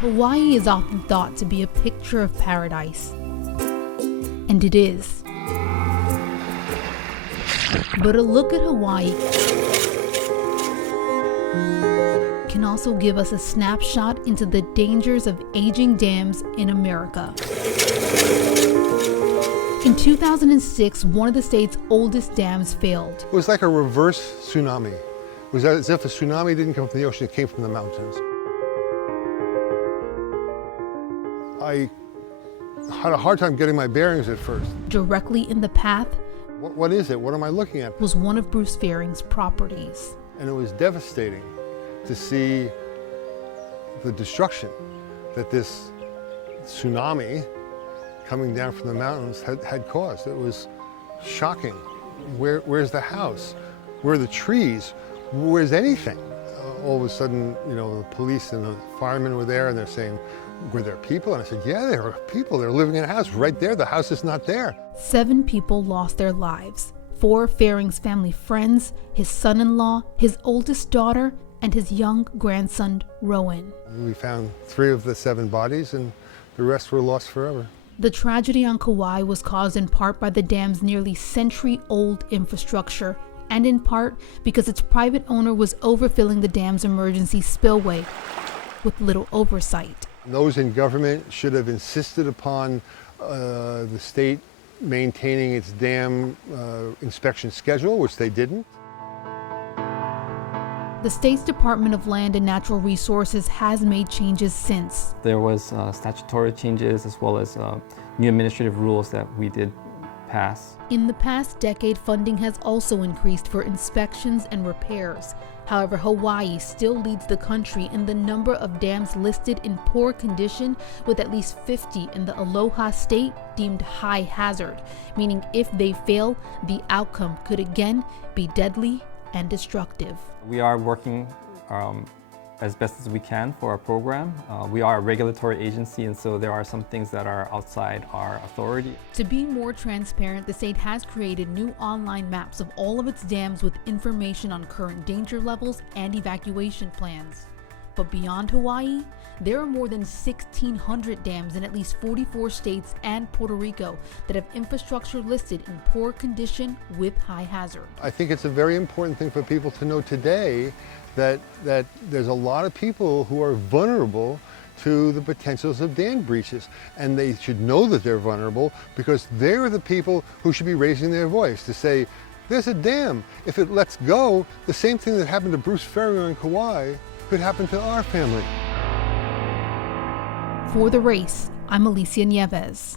Hawaii is often thought to be a picture of paradise. And it is. But a look at Hawaii can also give us a snapshot into the dangers of aging dams in America. In 2006, one of the state's oldest dams failed. It was like a reverse tsunami. It was as if a tsunami didn't come from the ocean, it came from the mountains. I had a hard time getting my bearings at first. Directly in the path What is it? What am I looking at? was one of Bruce Fearing's properties. And it was devastating to see the destruction that this tsunami coming down from the mountains had caused. It was shocking. Where's the house? Where are the trees? Where's anything? All of a sudden, the police and the firemen were there and they're saying, were there people? And I said, yeah, there are people. They're living in a house right there. The house is not there. 7 people lost their lives. 4 Fearing's family friends, his son-in-law, his oldest daughter, and his young grandson, Rowan. We found 3 of the 7 bodies and the rest were lost forever. The tragedy on Kauai was caused in part by the dam's nearly century-old infrastructure, and in part because its private owner was overfilling the dam's emergency spillway with little oversight. Those in government should have insisted upon the state maintaining its dam inspection schedule, which they didn't. The state's Department of Land and Natural Resources has made changes since. There was statutory changes as well as new administrative rules that we did pass. In the past decade, funding has also increased for inspections and repairs. However, Hawaii still leads the country in the number of dams listed in poor condition, with at least 50 in the Aloha State deemed high hazard, meaning if they fail, the outcome could again be deadly and destructive. We are working as best as we can for our program. We are a regulatory agency, and so there are some things that are outside our authority. To be more transparent, the state has created new online maps of all of its dams with information on current danger levels and evacuation plans. But beyond Hawaii, there are more than 1,600 dams in at least 44 states and Puerto Rico that have infrastructure listed in poor condition with high hazard. I think it's a very important thing for people to know today that there's a lot of people who are vulnerable to the potentials of dam breaches, and they should know that they're vulnerable because they're the people who should be raising their voice to say, there's a dam. If it lets go, the same thing that happened to Bruce Fearing on Kauai could happen to our family. For The Race, I'm Alicia Nieves.